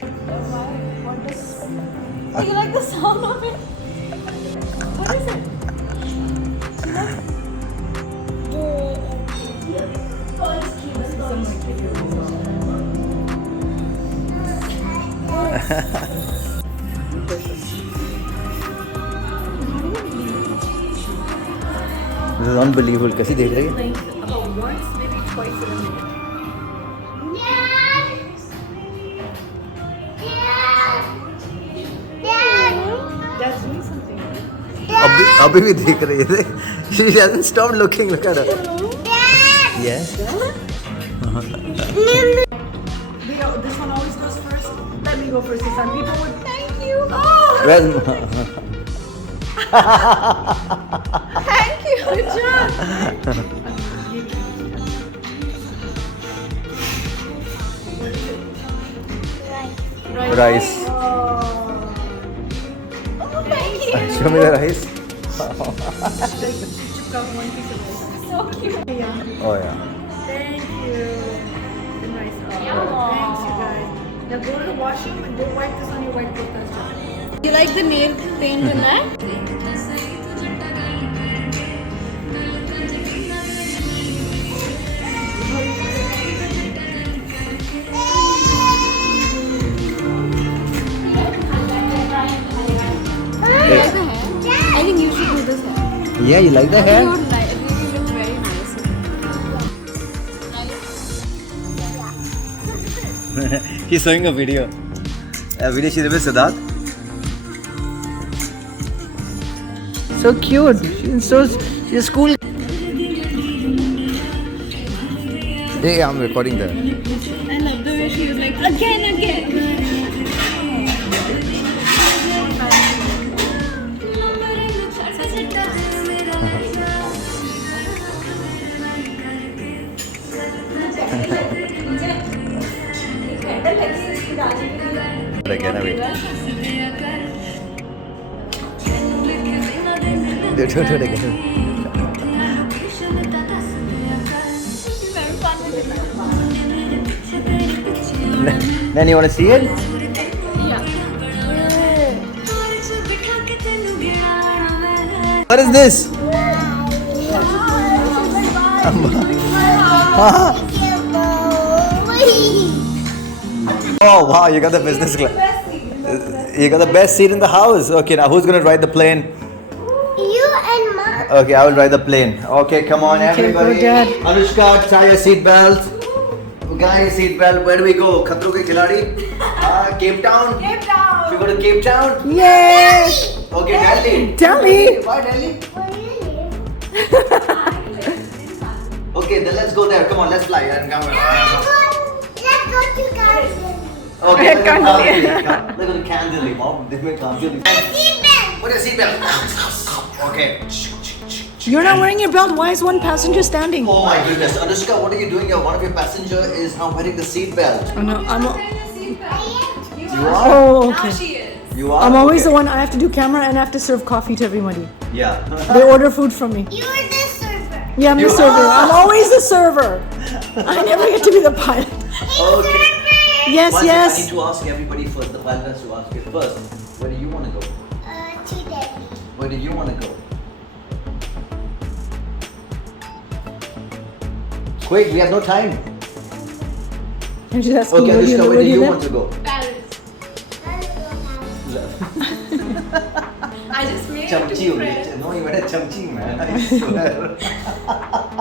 What does... Oh, you like the sound of it? What is it? This is unbelievable. कैसी देख रही है? About once, maybe twice in a minute. That's doing something. अभी भी देख रही है. She hasn't stopped looking. Look at her. Yes. This one always goes first. Let me go first this time. People would thank you. Oh, Where's thank you. Good job. rice? Oh, thank you. Show me the rice. She took out one piece of rice. So cute. Yeah. Oh yeah. Thank you. The rice. Oh, thanks, you guys. Now go to the washroom and go wipe this on your white clothes. You like the nail paint in that? I think you should do this hair. Yeah, you like the hair? You would like it. Really look very nice. He's showing a video. A video she did with Siddharth. So cute. She's school. Hey, I'm recording that. I love the way she was like, again. Again, wait. Do it again. Then you want to see it? Yeah. What is this? Oh wow, you got the business class. You got the best seat in the house. Okay, now who's gonna ride the plane? You and Mom. Okay, I will ride the plane. Okay, come on, everybody. go, Dad. Anushka, tie your seat belt. Guys, seat belt. Where do we go? Khatro ke Khiladi? Cape Town. Cape Town. We go to Cape Town. Yay! Okay, Delhi. Delhi. Why Delhi? Where do you live? Okay, then let's go there. Come on, let's fly. Let's go to Garden. Okay, look at Kandili. Kandili. Look at Kandili, Mom. This way Kandili. Seatbelt. Put your seatbelt. Okay. You're not wearing your belt. Why is one passenger standing? Oh my goodness, Anushka, what are you doing here? One of your passenger is not wearing the seatbelt. Oh, no, You are. Oh, okay. You are. I'm always okay. the one. I have to do camera and I have to serve coffee to everybody. Yeah. They order food from me. You are the server. Yeah, I'm the You server. are. I'm always the server. I never get to be the pilot. Okay. Yes, One second, I need yes. to ask everybody first. The pilot has to ask you first. Where do you want to go? To Delhi. Where do you want to go? Quick, we have no time. I'm just asking Okay, where do you, Anushka, where where do do you you live? want to go? I just made it Chamchi to only. friends. No, you went a chamchi, man. I swear.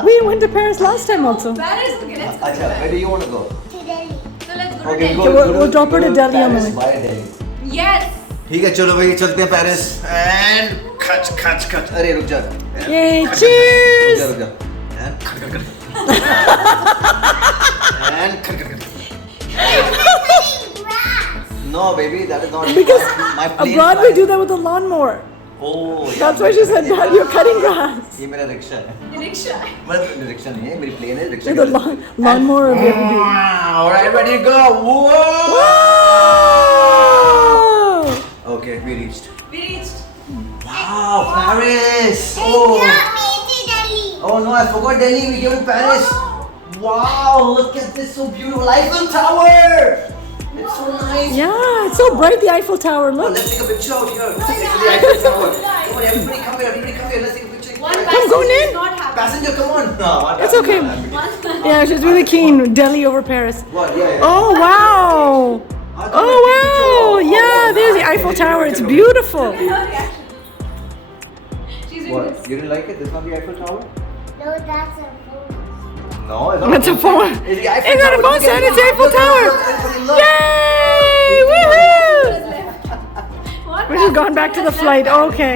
We went to Paris last time also. Paris, okay, let's go. Acha, where do you want to go? To Delhi. So let's go Okay, to go. Delhi. we'll drop her to Delhi on the Paris way. via Delhi. Yes. ठीक है चलो भाई चलते हैं Paris and खच खच खच अरे रुक जा Yay, रुक cheers! जा रुक जा एंड खच खच खच एंड खच खच खच No baby that is not Because my plane abroad we flight. do that with a lawnmower. Oh yeah, That's why she said, Dad, you're cutting grass. ये मेरा रिक्शा है Rickshaw. मतलब रिक्शा नहीं है मेरी प्लेन है rickshaw With a lawnmower we have to do. Alright ready to go whoa Whoa! Okay we reached We reached. Wow Paris They oh got me to Delhi. Oh no, I forgot Delhi. We came to Paris. Wow, look at this, so beautiful. Eiffel Tower. It's It's so nice. Yeah, it's so bright, the Eiffel Tower. Oh, Look. let's take a picture out here. This is the Eiffel Tower. Come on, everybody come here. Everybody come here. Let's take a picture. One Come, passenger go is in. not happy. Passenger, come on. No, one It's passenger okay. not happy. Yeah, she's really keen. Delhi over Paris. What? Yeah, yeah. Oh, wow. Oh, wow. Yeah, there's the Eiffel Tower. It's beautiful. She's doing What? this. You didn't like it? This is not the Eiffel Tower? No, that's a phone. No, it's not. That's a phone. It's the Eiffel It's not a Tower. phone, Look at son. it. It's the Eiffel Look, look, Tower. look, everybody look. Yay! Woohoo! One We've gone back to the passenger flight. is left. Okay.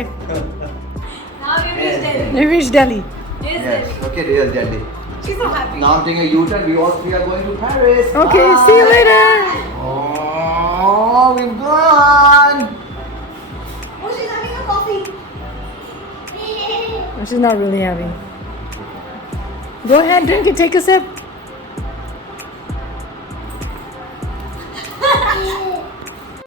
Now we reached Yes, Delhi. We reached Delhi. Here's Yes. Delhi. Okay, real Delhi. She's so happy. Now I'm taking a U-turn. We all three are going to Paris. Okay, Bye. see you later. Oh, we've gone. Oh, she's having a coffee. Oh, she's not really having. Go ahead, drink it. Take a sip.